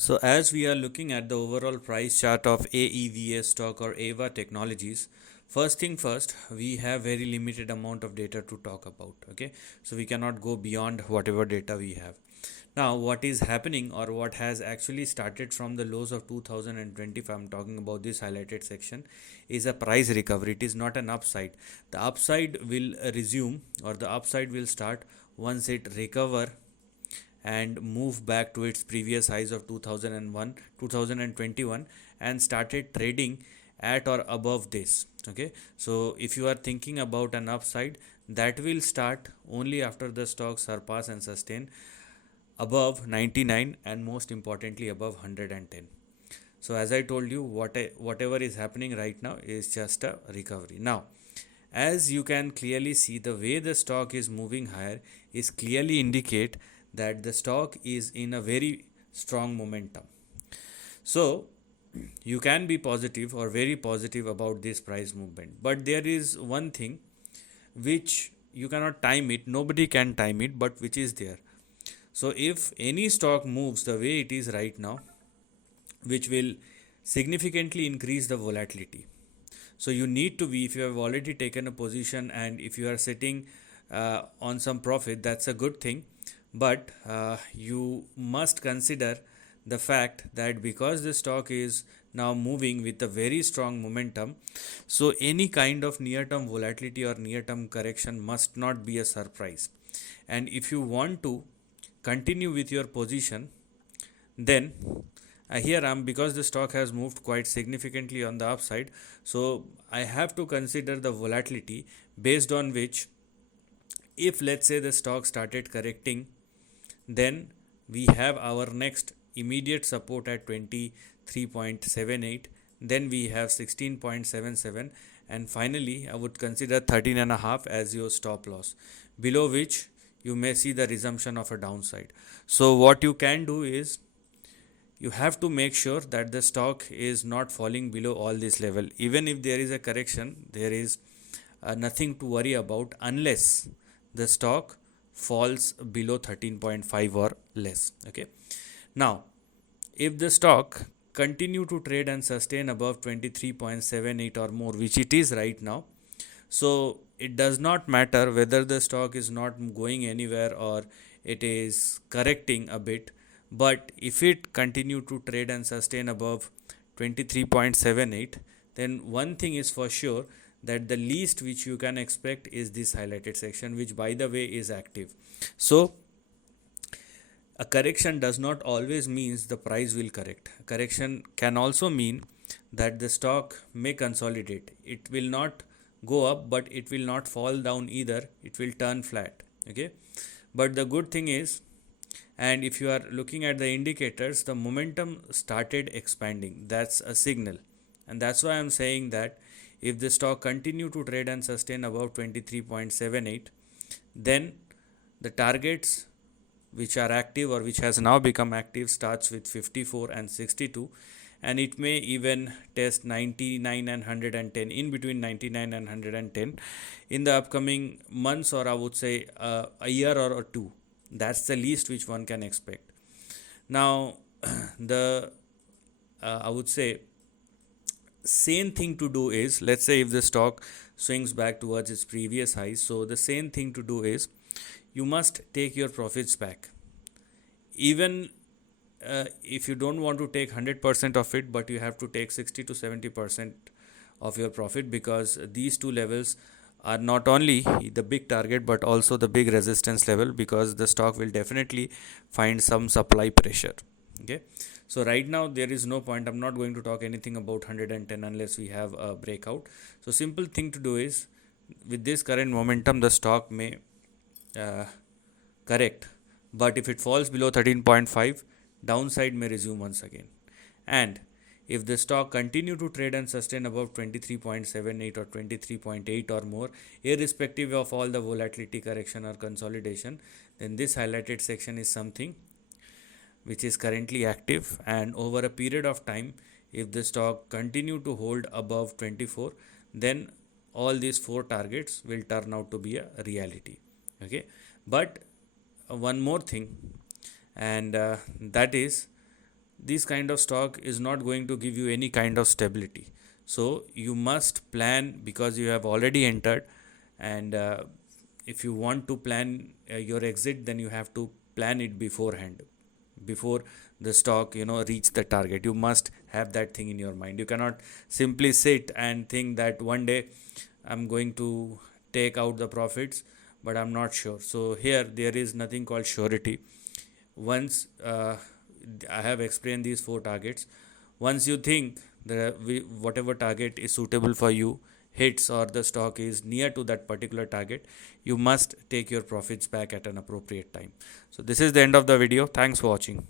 So as we are looking at the overall price chart of AEVA stock or Aeva Technologies, first thing first, we have very limited amount of data to talk about. Okay, so we cannot go beyond whatever data we have. Now, what is happening or what has actually started from the lows of 2020, if I'm talking about this highlighted section, is a price recovery. It is not an upside. The upside will resume or the upside will start once it recover and move back to its previous highs of 2001 2021 and started trading at or above this. Okay, so if you are thinking about an upside, that will start only after the stock surpass and sustain above 99 and most importantly above 110. So as I told you, whatever is happening right now is just a recovery. Now, as you can clearly see, the way the stock is moving higher is clearly indicate that the stock is in a very strong momentum. So you can be positive or very positive about this price movement, but there is one thing which you cannot time it, nobody can time it, but which is there. So if any stock moves the way it is right now, which will significantly increase the volatility. So you need to be, if you have already taken a position and if you are sitting on some profit, that's a good thing. But you must consider the fact that because the stock is now moving with a very strong momentum, so any kind of near term volatility or near term correction must not be a surprise. And if you want to continue with your position, then here I'm, because the stock has moved quite significantly on the upside, so I have to consider the volatility, based on which, if let's say the stock started correcting, then we have our next immediate support at 23.78, then we have 16.77, and finally I would consider 13.5 as your stop loss, below which you may see the resumption of a downside. So what you can do is, you have to make sure that the stock is not falling below all this level. Even if there is a correction, there is nothing to worry about unless the stock falls below 13.5 or less. Okay, now if the stock continue to trade and sustain above 23.78 or more, which it is right now, so it does not matter whether the stock is not going anywhere or it is correcting a bit, but if it continue to trade and sustain above 23.78, then one thing is for sure, that the least which you can expect is this highlighted section, which by the way is active. So a correction does not always means the price will correct. Correction can also mean that the stock may consolidate. It will not go up, but it will not fall down either. It will turn flat. Okay, but the good thing is, and if you are looking at the indicators, the momentum started expanding. That's a signal, and that's why I'm saying that if the stock continue to trade and sustain above 23.78, then the targets which are active or which has now become active starts with 54 and 62, and it may even test 99 and 110, in between 99 and 110 in the upcoming months, or I would say a year or two. That's the least which one can expect. Now the I would say same thing to do is, let's say if the stock swings back towards its previous highs, so the same thing to do is, you must take your profits back. Even if you don't want to take 100% of it, but you have to take 60 to 70% of your profit, because these two levels are not only the big target but also the big resistance level, because the stock will definitely find some supply pressure. Okay, so right now there is no point, I'm not going to talk anything about 110 unless we have a breakout. So simple thing to do is, with this current momentum the stock may correct, but if it falls below 13.5, downside may resume once again. And if the stock continue to trade and sustain above 23.78 or 23.8 or more, irrespective of all the volatility, correction or consolidation, then this highlighted section is something which is currently active, and over a period of time, if the stock continue to hold above 24, then all these four targets will turn out to be a reality. Okay, but one more thing, and that is, this kind of stock is not going to give you any kind of stability. So you must plan, because you have already entered, and if you want to plan your exit, then you have to plan it beforehand, before the stock reach the target. You must have that thing in your mind. You cannot simply sit and think that one day I'm going to take out the profits, but I'm not sure. So here there is nothing called surety. Once I have explained these four targets, once you think that whatever target is suitable for you hits, or the stock is near to that particular target, you must take your profits back at an appropriate time. So this is the end of the video. Thanks for watching.